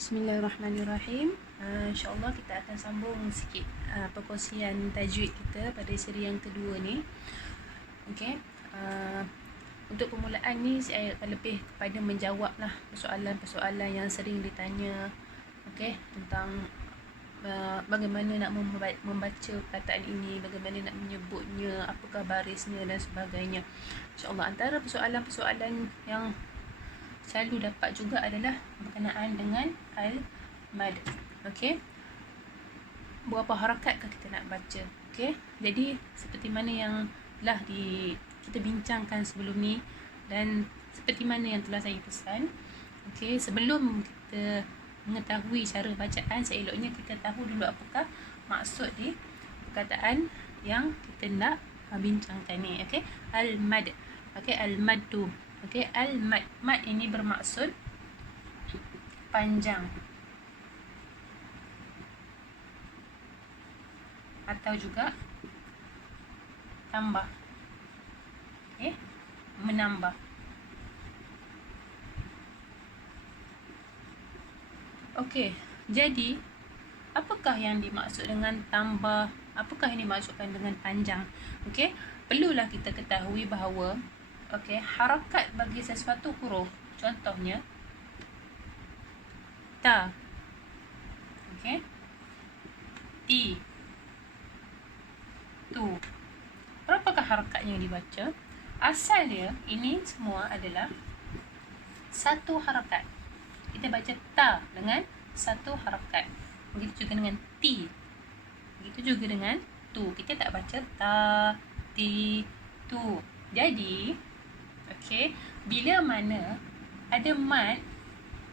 Bismillahirrahmanirrahim. InsyaAllah kita akan sambung sikit perkongsian tajwid kita pada siri yang kedua ni. Okey. Untuk permulaan ni saya akan lebih kepada menjawab lah persoalan-persoalan yang sering ditanya. Okey, tentang bagaimana nak membaca perkataan ini, bagaimana nak menyebutnya, apakah barisnya dan sebagainya. InsyaAllah antara persoalan-persoalan yang selalu dapat juga adalah berkenaan dengan al-mad. Okey. Berapa harakatkah kita nak baca? Okey. Jadi seperti mana yang telah kita bincangkan sebelum ni dan seperti mana yang telah saya pesan. Okey, sebelum kita mengetahui cara bacaan, seeloknya kita tahu dulu apakah maksud di perkataan yang kita nak bincangkan ni. Okey. Al-mad. Okey, al-maddu. Okey, al-mad. Mad ini bermaksud panjang atau juga tambah. Okey, menambah. Okey, jadi apakah yang dimaksud dengan tambah? Apakah yang dimaksudkan dengan panjang? Okey, perlulah kita ketahui bahawa okey, harakat bagi sesuatu huruf, contohnya ta, okey, ti, tu. Berapakah harakat yang dibaca? Asal dia ini semua adalah satu harakat. Kita baca ta dengan satu harakat. Begitu juga dengan ti. Begitu juga dengan tu. Kita tak baca ta, ti, tu. Jadi okey, bila mana ada mad,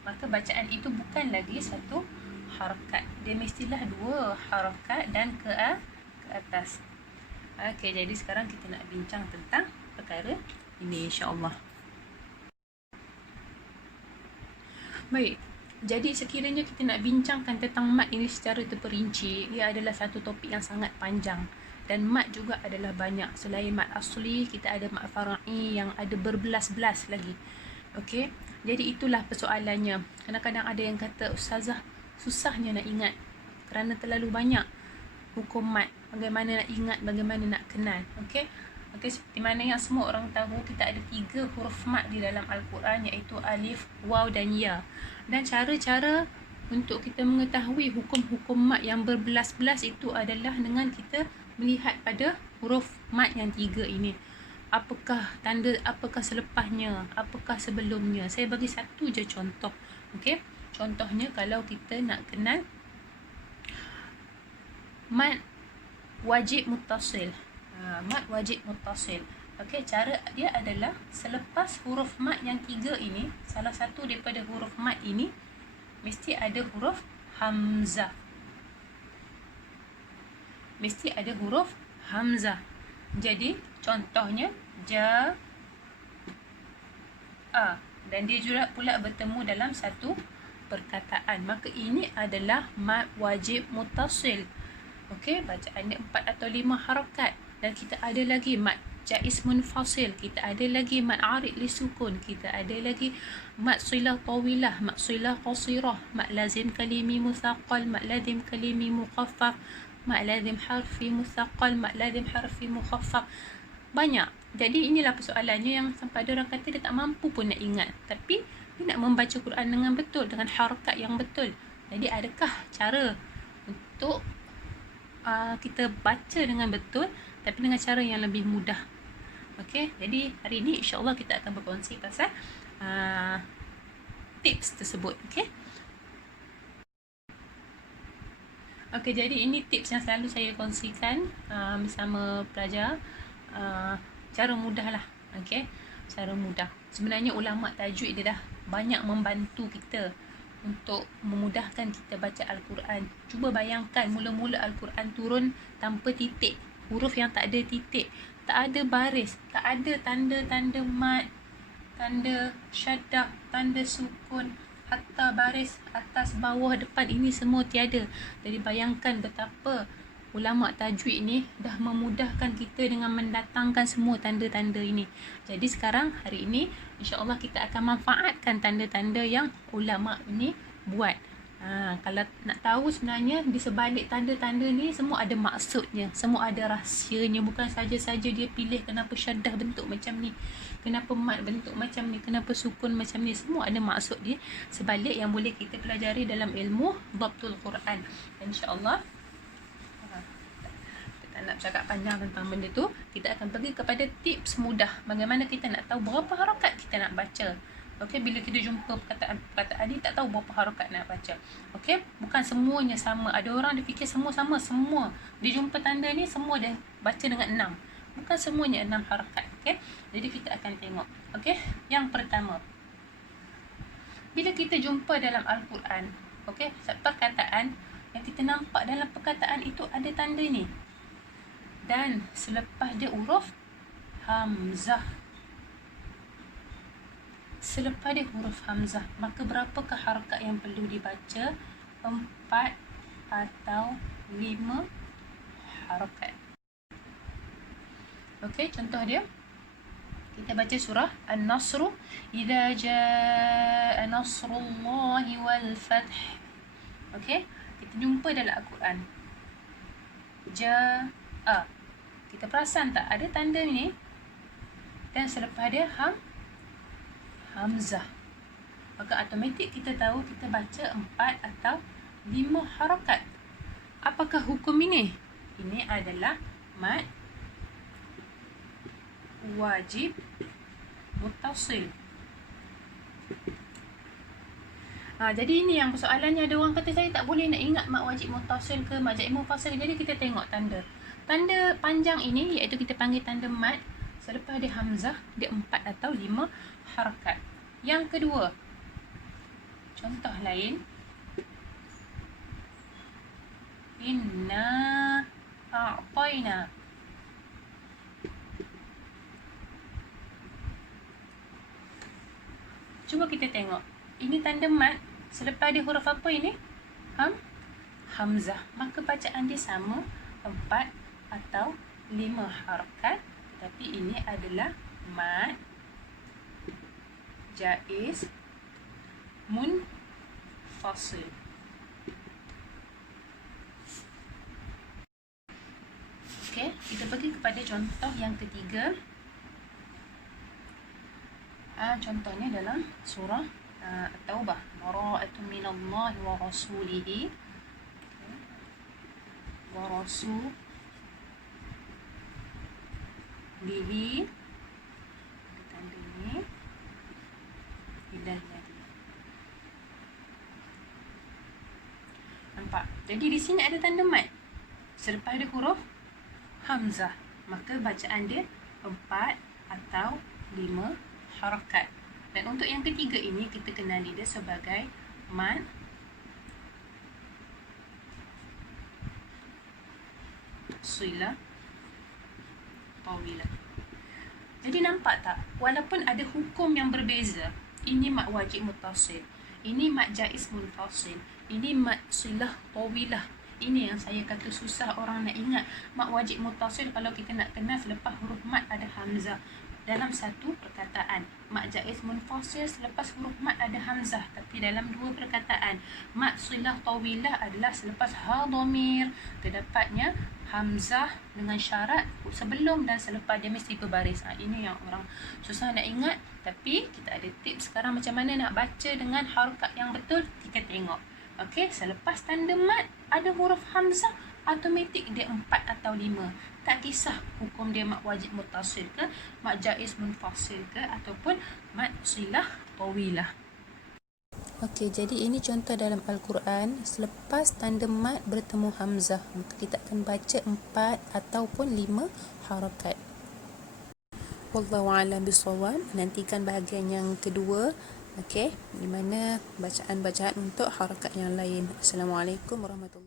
maka bacaan itu bukan lagi satu harakat. Dia mestilah dua harakat dan ke atas. Okey, jadi sekarang kita nak bincang tentang perkara ini insya-Allah. Baik. Jadi sekiranya kita nak bincangkan tentang mad ini secara terperinci, ia adalah satu topik yang sangat panjang. Dan mad juga adalah banyak. Selain mad asli, kita ada mad fara'i yang ada berbelas-belas lagi. Okey. Jadi itulah persoalannya. Kadang-kadang ada yang kata, Ustazah, susahnya nak ingat kerana terlalu banyak hukum mad. Bagaimana nak ingat, bagaimana nak kenal. Okey. Okey, seperti mana yang semua orang tahu, kita ada 3 huruf mad di dalam Al-Quran, iaitu alif, waw dan ya. Dan cara-cara untuk kita mengetahui hukum-hukum mad yang berbelas-belas itu adalah dengan kita melihat pada huruf mad yang 3 ini. Apakah tanda, apakah selepasnya, apakah sebelumnya. Saya bagi satu je contoh. Okey. Contohnya kalau kita nak kenal mad wajib muttasil. Mad wajib muttasil. Okey, cara dia adalah selepas huruf mad yang 3 ini, salah satu daripada huruf mad ini mesti ada huruf hamzah. Mesti ada huruf hamzah. Jadi contohnya ja, a, dan dia juga pula bertemu dalam satu perkataan. Maka ini adalah mad wajib muttasil. Okey, bacaannya 4 atau 5 harakat. Dan kita ada lagi mad jaiz munfasil, kita ada lagi mad arid li sukun, kita ada lagi mad silah tawilah, mad silah qasirah, mad lazim kalimi musaqqal, mad lazim kalimi mukhaffaf, mad lazim harfi musaqqal, mad lazim harfi mukhaffaf. Banyak. Jadi inilah persoalannya yang sampai ada orang kata dia tak mampu pun nak ingat, tapi dia nak membaca Quran dengan betul, dengan harakat yang betul. Jadi adakah cara untuk kita baca dengan betul tapi dengan cara yang lebih mudah? Okey, jadi hari ini insya-Allah kita akan berkongsi pasal tips tersebut. Okey. Okey, jadi ini tips yang selalu saya kongsikan bersama pelajar. Cara mudah lah. Okey, cara mudah. Sebenarnya ulama tajwid dia dah banyak membantu kita untuk memudahkan kita baca Al-Quran. Cuba bayangkan mula-mula Al-Quran turun tanpa titik. Huruf yang tak ada titik, tak ada baris, tak ada tanda-tanda mad, tanda syaddah, tanda sukun, hatta baris atas, bawah, depan, ini semua tiada. Jadi bayangkan betapa ulama tajwid ni dah memudahkan kita dengan mendatangkan semua tanda-tanda ini. Jadi sekarang hari ini insya-Allah kita akan manfaatkan tanda-tanda yang ulama ini buat. Kalau nak tahu sebenarnya di sebalik tanda-tanda ni semua ada maksudnya, semua ada rahsianya. Bukan saja-saja dia pilih kenapa syaddah bentuk macam ni, kenapa mat bentuk macam ni, kenapa sukun macam ni. Semua ada maksud dia sebalik yang boleh kita pelajari dalam ilmu Dhabtul Quran. InsyaAllah kita nak cakap panjang tentang benda tu. Kita akan pergi kepada tips mudah bagaimana kita nak tahu berapa harakat kita nak baca. Okey, bila kita jumpa perkataan ni tak tahu berapa harakat nak baca. Okey, bukan semuanya sama. Ada orang dia fikir semua sama, semua. Dia jumpa tanda ni semua dia baca dengan 6. Bukan semuanya 6 harakat. Okey, jadi kita akan tengok. Okey, yang pertama, bila kita jumpa dalam Al-Quran, okey, perkataan yang kita nampak dalam perkataan itu ada tanda ni. Dan selepas dia huruf hamzah. Selepas dia huruf hamzah, maka berapakah harakat yang perlu dibaca? 4 atau 5 harakat. Okey, contoh dia. Kita baca surah An-Nasr. Idza jaa nasrullahi wal fath. Okey, kita jumpa dalam Al-Quran. Jaa. Kita perasan tak ada tanda ni? Dan selepas dia hamzah. Maka automatik kita tahu kita baca 4 atau 5 harakat. Apakah hukum ini? Ini adalah mad wajib muttasil. Jadi ini yang persoalannya. Ada orang kata saya tak boleh nak ingat mad wajib muttasil ke mad jaim mufassal. Jadi kita tengok tanda. Tanda panjang ini iaitu kita panggil tanda mad. Selepas dia hamzah, dia 4 atau 5 harakat. Yang kedua, contoh lain. Inna a'tayna. Cuba kita tengok. Ini tanda mad. Selepas dia huruf apa ini? Hamzah. Maka bacaan dia sama, 4 atau 5 harakat. Tapi ini adalah mad jaiz munfasil. Okey, kita pergi kepada contoh yang ketiga. Contohnya dalam surah At-Taubah. Bara'atun minallahi wa rasulihi wa rasulihi. Tanda ni hidayah. Nampak? Jadi di sini ada tanda mad. Selepas ada huruf hamzah, maka bacaan dia 4 atau 5 harakat. Dan untuk yang ketiga ini kita kenali dia sebagai mad silah tawilah. Jadi nampak tak? Walaupun ada hukum yang berbeza, ini mad wajib muttasil, ini mad jaiz munfasil, ini mad silah tawilah. Ini yang saya kata susah orang nak ingat. Mad wajib muttasil kalau kita nak kenal selepas huruf mad ada hamzah dalam satu perkataan. Mad jaiz munfasil selepas huruf mad ada hamzah, tapi dalam dua perkataan. Mad silah tawilah adalah selepas ha dhamir, terdapatnya hamzah dengan syarat sebelum dan selepas dia mesti berbaris. Ini yang orang susah nak ingat, tapi kita ada tips sekarang macam mana nak baca dengan harakat yang betul. Kita tengok. Okey, selepas tanda mad ada huruf hamzah, automatik dia 4 atau 5. Tak kisah hukum dia mad wajib muttasil ke, mad jaiz munfasil ke, ataupun mad silah tawilah. Okey, jadi ini contoh dalam Al-Quran. Selepas tanda mad bertemu hamzah, maka kita akan baca 4 ataupun 5 harakat. Wallahu a'lam bishawab. Nantikan bahagian yang kedua. Okey, di mana bacaan-bacaan untuk harakat yang lain. Assalamualaikum warahmatullahi wabarakatuh.